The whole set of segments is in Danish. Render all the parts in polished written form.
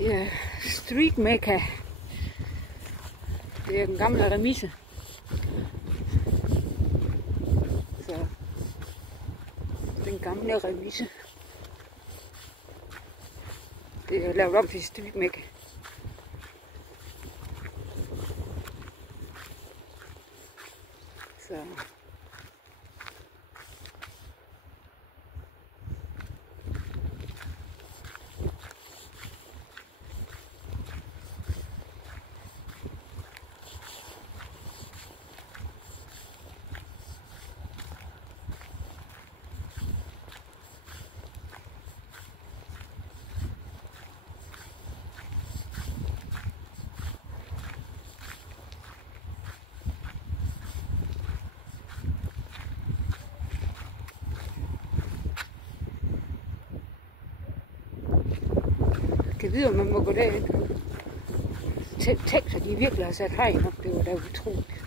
Ja, Street Mecca. Det er den gamle remise. Så den gamle remise. Det er lavet om til Street Mecca. Så jeg kan vide, om man må gå derind. Tænk sig, de virkelig har sat hegn op. Det var da utroligt.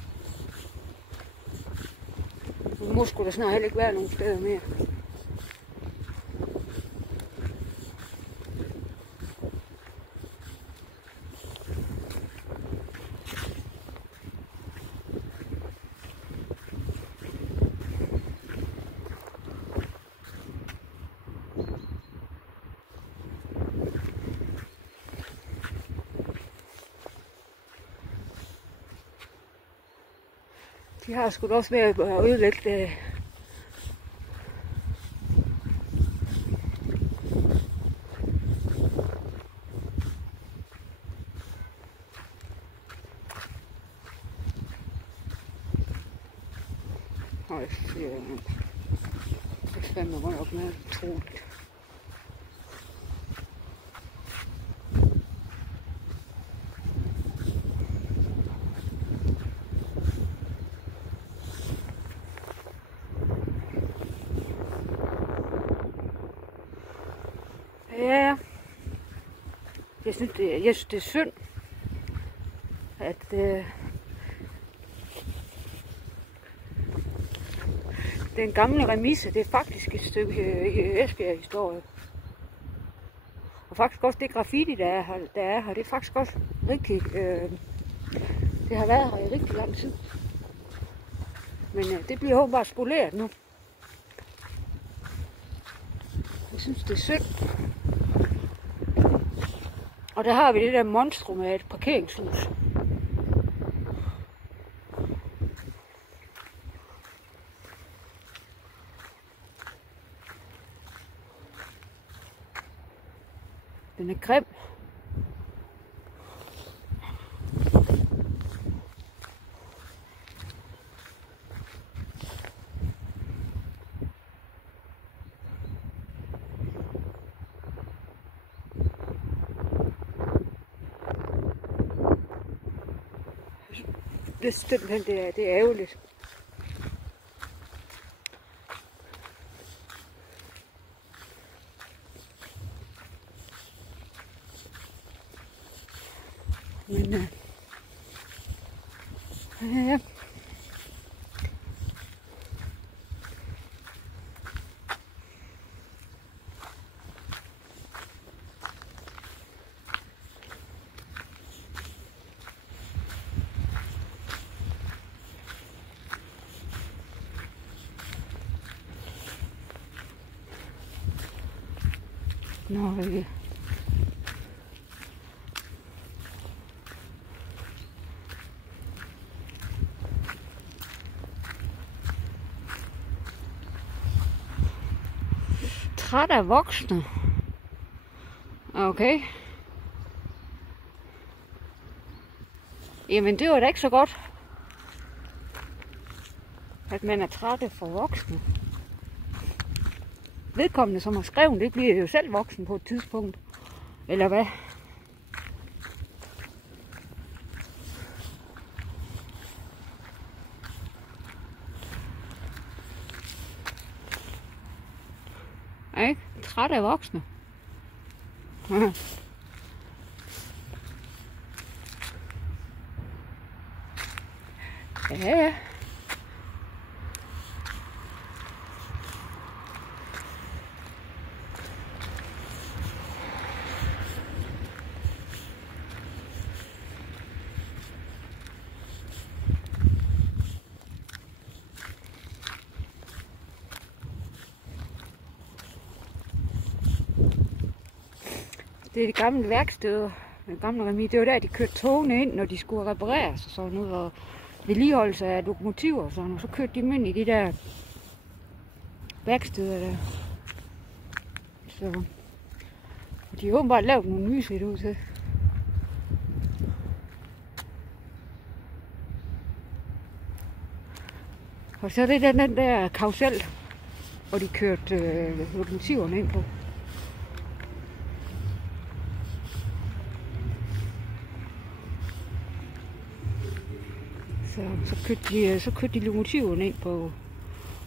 Nu må sgu da snart heller ikke være nogen steder mere. De har sgu da også været at ødelægge Høj, det er fandme rundt op med utroligt. Ja, jeg synes det er synd, at den gamle remise, det er faktisk et stykke Esbjerg-historie. Og faktisk også det graffiti, der er her, det er faktisk også rigtig, det har været her i rigtig lang tid. Men det bliver åbenbart spoleret nu. Jeg synes, det er synd. Og der har vi det der monstrum af et parkeringshus. Den er grim. Det er simpelthen det er ærgerligt. Men ja. Nå, træt af voksne. Okay. Jamen det var da ikke så godt, at man er træt af for voksne. Vedkommende, som har skrevet, det bliver jo selv voksen på et tidspunkt. Eller hvad? Ikke? Træt af voksne. Ja. Det er de gamle værksteder. Den gamle remise. Det var der, de kørte togene ind, når de skulle repareres og sådan noget. Og vedligeholdelse af lokomotiver og sådan noget. Så kørte de dem ind i de der værksteder der. Så de har åbenbart lavet nogle nye, ser det ud til. Og så er det den der karusel, hvor de kørte lokomotiverne ind på. Så kørte de lokomotiverne ind på,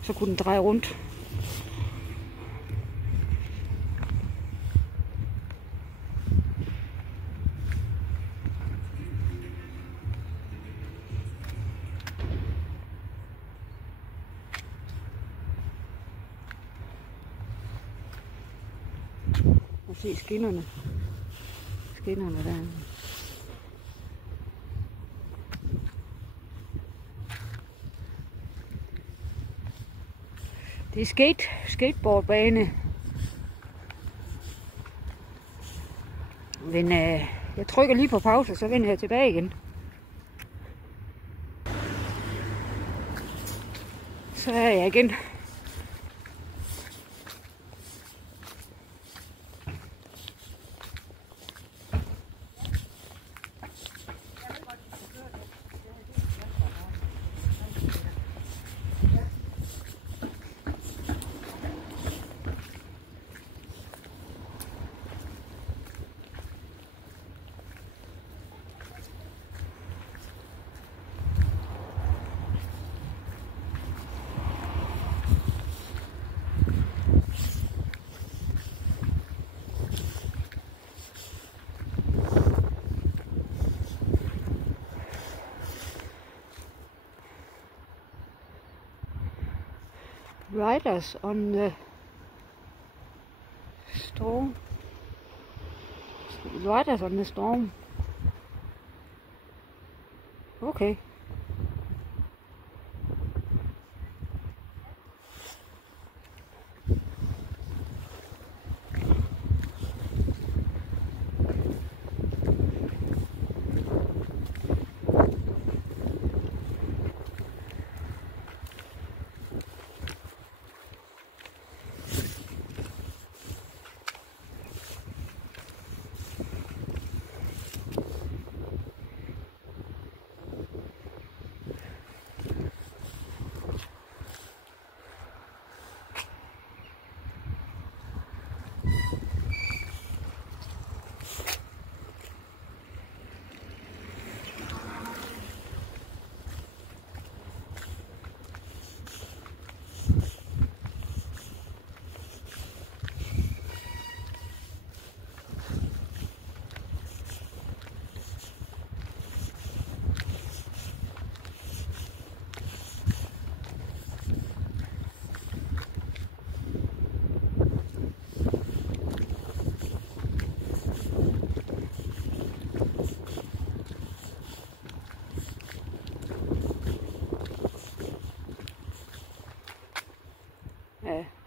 så kunne den dreje rundt. Og se skinnerne. Skinnerne der. Det er skateboardbane. Men jeg trykker lige på pause, så vender jeg tilbage igen. Så er jeg igen. Riders on the storm. Riders on the storm. Okay.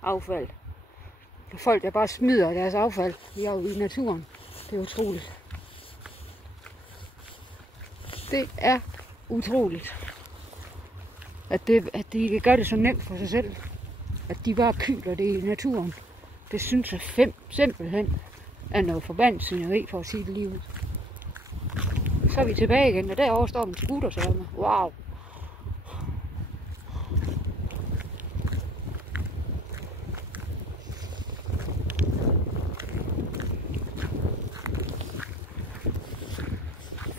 Affald. Folk, der bare smider deres affald i naturen. Det er utroligt. Det er utroligt, at de gør det så nemt for sig selv. At de bare kyler det i naturen. Det synes jeg simpelthen er noget forbandet svineri, for at sige det lige ud. Så er vi tilbage igen, og derovre står en scooterserme. Wow!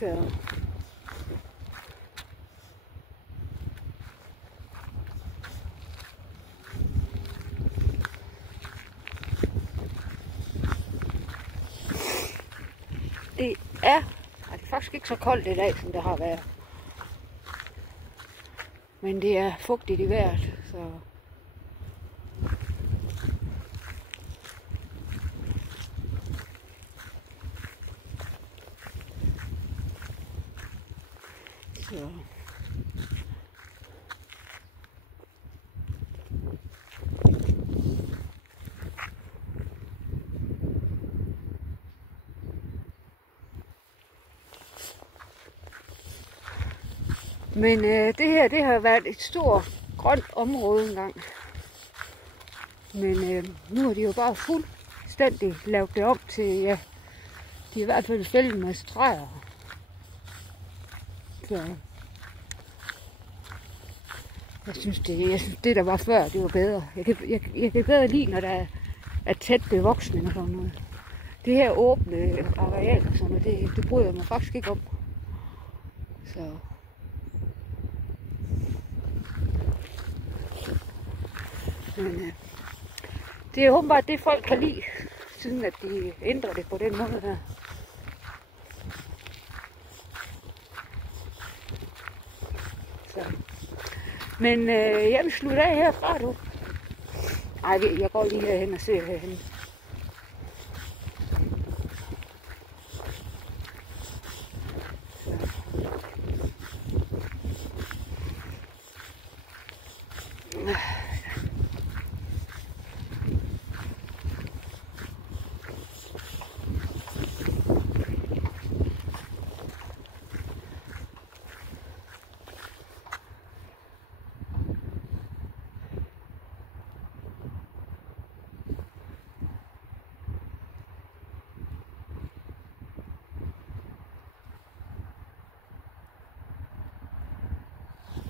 Så. Det er faktisk ikke så koldt i dag, som det har været. Men det er fugtigt i vejret, så... Så... Men det her, det har været et stort grønt område engang. Men nu har de jo bare fuldstændig lavet det om til, ja, de er i hvert fald fældet en masse træer. Så jeg synes, det der var før, det var bedre. Jeg kan bedre lide, når der er tæt bevoksning og sådan noget. Det her åbne areal og sådan noget, det bryder jeg mig faktisk ikke om. Så men det er åbenbart det, folk kan lide, siden at de ændrer det på den måde her. Så. Men jeg vil slutte af herfra, du. Ej, jeg går lige herhen og ser herhen.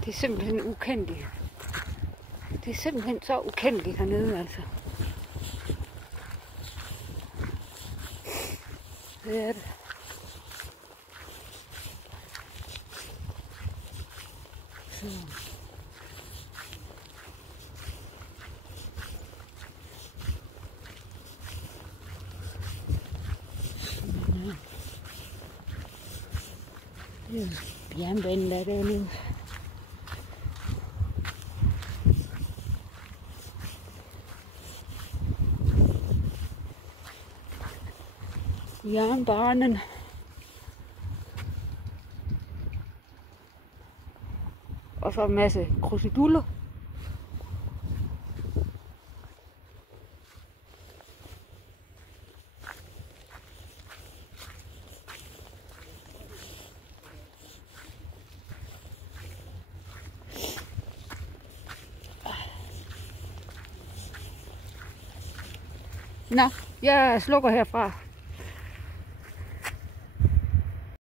Det er simpelthen ukendeligt. Det er simpelthen så ukendeligt hernede, altså. Det er det. Så. Det er jernbanen, der er dernede. Jernbanen. Og så en masse kruseduller. Nå, jeg slukker herfra.